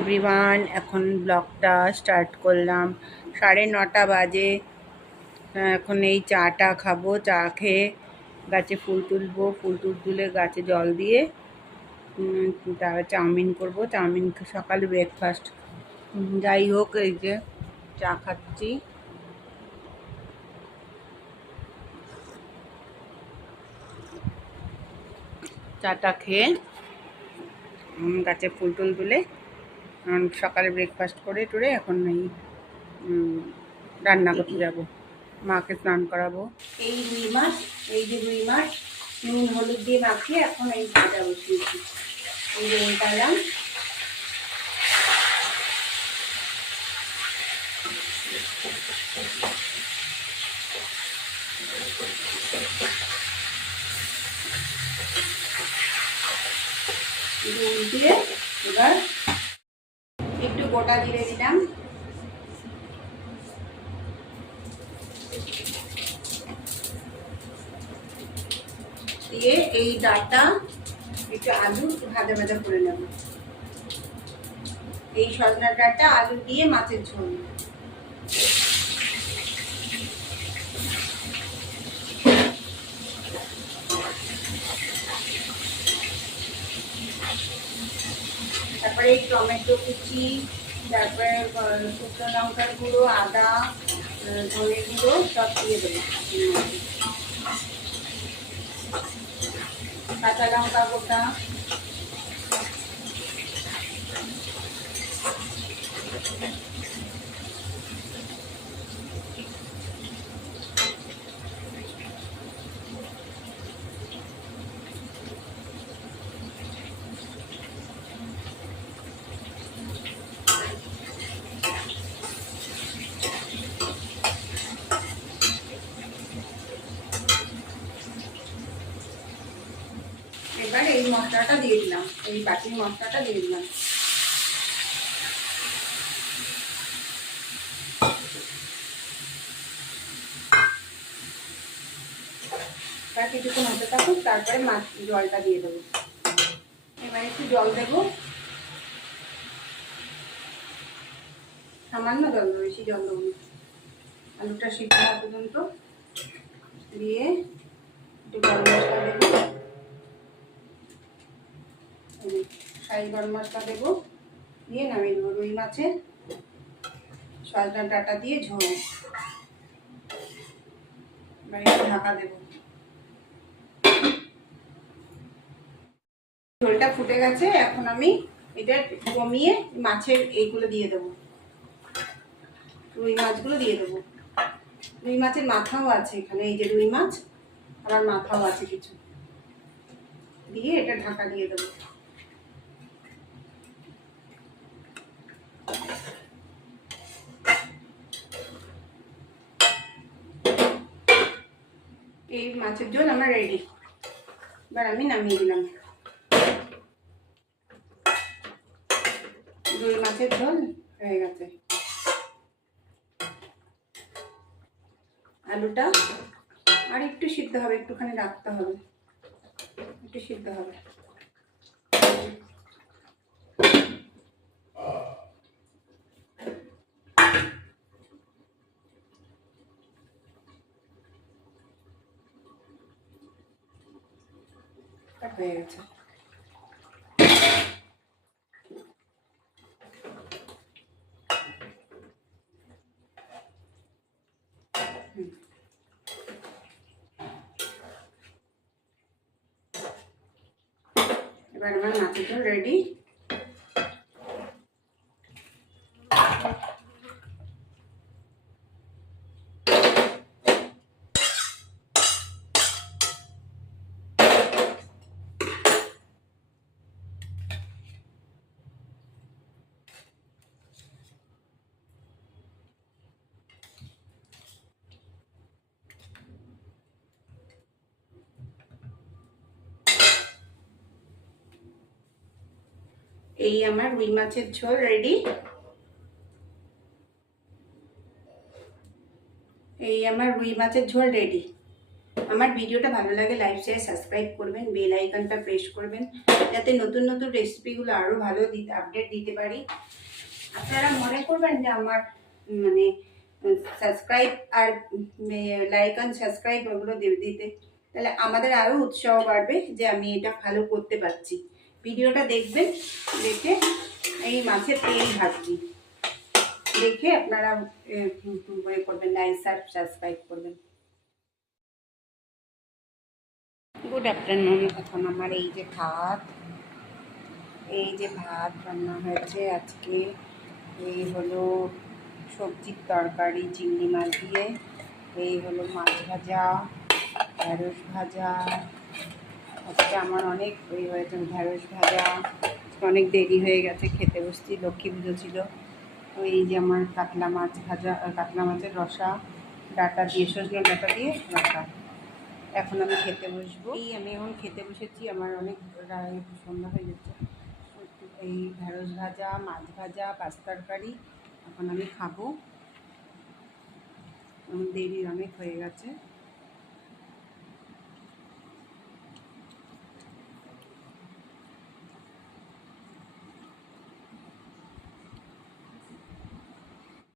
Everyone এখন ব্লগটা start করলাম। সাড়ে নটা বাজে। এখন এই চাটা খাব, চা খেয়ে গাছে ফুল তুলবো, ফুল টুল তুলে গাছে জল দিয়ে তারপর চাউমিন করব। চাউমিন সকালে ব্রেকফাস্ট যাই হোক, এই যে চা খাচ্ছি। চাটা খেয়ে গাছে ফুল টুল তুলে সকালে ব্রেকফাস্ট করে টুরে এখন এই রান্না করতে যাব। মাকে স্নান করাবো। এই রুই মাছ এই যে রুই মাছ নুন, হলুদ দিয়ে মাখিয়ে এখন এই ভাজা বসিয়েছি। এই যে উল্টালাম উল্টিয়ে এবার একটু গোটা জিরে দিলাম। দিয়ে এই ডাটা, একটু আলু ভাজা ভাজা করে নেব। এই সজনা ডাটা আলু দিয়ে মাছের ঝোল। তারপরে টমেটো কুচি, তারপরে শুকনো লঙ্কার গুঁড়ো, আদা ধনে গুঁড়ো, সব দিয়ে দেবো। কাঁচা লঙ্কা গোটা। এবার এই মশলাটা দিয়ে দিলাম। এই বাটির মশলাটা দিয়ে দিলাম। তা কিছুক্ষণ হতে থাকুক, তারপরে মাছ জলটা দিয়ে দেবো। এবার একটু জল দেবো। সামান্য জল দেবো, বেশি জল দেবো। আলুটা সিদ্ধ পর্যন্ত দিয়ে একটু গরম মশলা দেবো। শাহি গরম মশলা দেবো। দিয়ে নামিয়ে দেবো রুই মাছের। সজনা ডাটা দিয়ে ঝোল। ঢাকা দেবো। ঝোলটা ফুটে গেছে, এখন আমি এটা কমিয়ে মাছের এইগুলো দিয়ে দেবো। রুই মাছগুলো দিয়ে দেবো। রুই মাছের মাথাও আছে এখানে, এই যে রুই মাছ, আবার মাথাও আছে কিছু। দিয়ে এটা ঢাকা দিয়ে দেবো। এই মাছের ঝোল আমার রেডি এবার আমি নামিয়ে দিলাম। দুই মাছের ঝোল হয়ে গেছে। আলুটা আর একটু সিদ্ধ হবে, একটুখানি রাখতে হবে। একটু সিদ্ধ হবে। হয়ে গেছে এবার আমার ঝোল রেডি। এই আমার রুই মাছের ঝোল রেডি এই আমার রুই মাছের ঝোল রেডি আমার ভিডিওটা ভালো লাগে লাইক শেয়ার সাবস্ক্রাইব করবেন বেল আইকনটা প্রেস করবেন, যাতে নতুন নতুন রেসিপিগুলো আরও ভালো আপডেট দিতে পারি। আপনারা মনে করবেন যে আমার মানে সাবস্ক্রাইব আর লাইক সাবস্ক্রাইব ওগুলো দিতে, তাহলে আমাদের আরও উৎসাহ বাড়বে যে আমি এটা ভালো করতে পারছি। ভিডিওটা দেখবেন, দেখে এই মাছের তেল ভাজছি দেখে আপনারা, এ করবেন লাইক সাবস্ক্রাইব করবেন। গুড আফটারনুন এখন আমার এই যে ভাত, এই যে ভাত রান্না হয়েছে আজকে, এই হলো সবজির তরকারি, চিংড়ি মাছ দিয়ে, এই হলো মাছ ভাজা, ঢ্যাঁড়স ভাজা আজকে আমার অনেক ওই হয়েছে, ঢ্যাঁড়স ভাজা। অনেক দেরি হয়ে গেছে খেতে বসছি, লক্ষ্মী পুজো ছিল। ওই যে আমার কাতলা মাছ ভাজা কাতলা মাছের রসা, ডাটা দিয়ে, সজনে ডাটা দিয়ে রসা। এখন আমি খেতে বসবো। এই আমি এখন খেতে বসেছি, আমার অনেক সন্ধ্যা হয়ে যাচ্ছে এই ঢেঁড়স ভাজা, মাছ ভাজা, পাঁচ তরকারি, এখন আমি খাব। দেরি অনেক হয়ে গেছে।